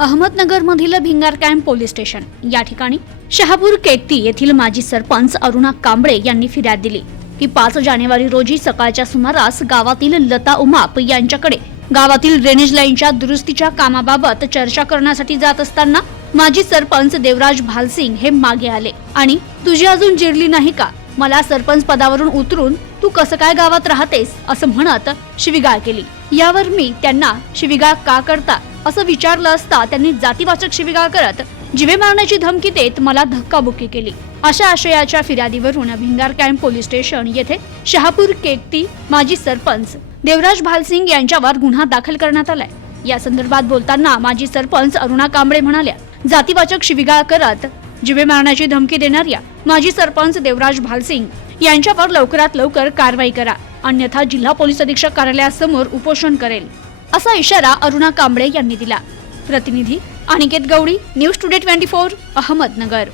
अहमदनगरमधील Bhingar camp police station. या ठिकाणी शहापूर केती येथील माजी सरपंच अरुणा कांबळे यांनी फिर्याद दिली. की पाच जानेवारी रोजी सकाळच्या सुमारास गावातील लता उमाप यांच्याकडे गावातील ड्रेनेज लाईनच्या दुरुस्तीच्या कामाबाबत चर्चा करण्यासाठी जात असताना माजी सरपंच देवराज भालसिंग हे मागे आले. आणि तुझी अजून जिरली नाही का? मला सरपंच पदावरून उतरून तू कसं काय गावात राहतेस? असं म्हणत शिविगाळ केली. यावर मी त्यांना शिविगाळ का करता? असं विचारलं असता त्यांनी जातीवाचक शिविगाळ करत जिवे मारण्याची धमकी देत मला धक्काबुक्की केली. अशा आशयाच्या फिर्यादीवरून भिंगार कॅम्प पोलीस स्टेशन येथे शहापूर केकती माजी सरपंच देवराज भालसिंग यांच्यावर गुन्हा दाखल करण्यात आलाय. या संदर्भात बोलताना माजी सरपंच अरुणा कांबळे म्हणाल्या जातीवाचक शिविगाळ करत जिवे मारण्याची धमकी देणाऱ्या माजी सरपंच देवराज भालसिंग यांच्यावर लवकरात लवकर कारवाई करा. अन्यथा जिल्हा पोलीस अधीक्षक कार्यालयासमोर उपोषण करेल. असा इशारा अरुणा कांबळे यांनी दिला. प्रतिनिधी Aniket Gawali news today twenty four Ahmednagar.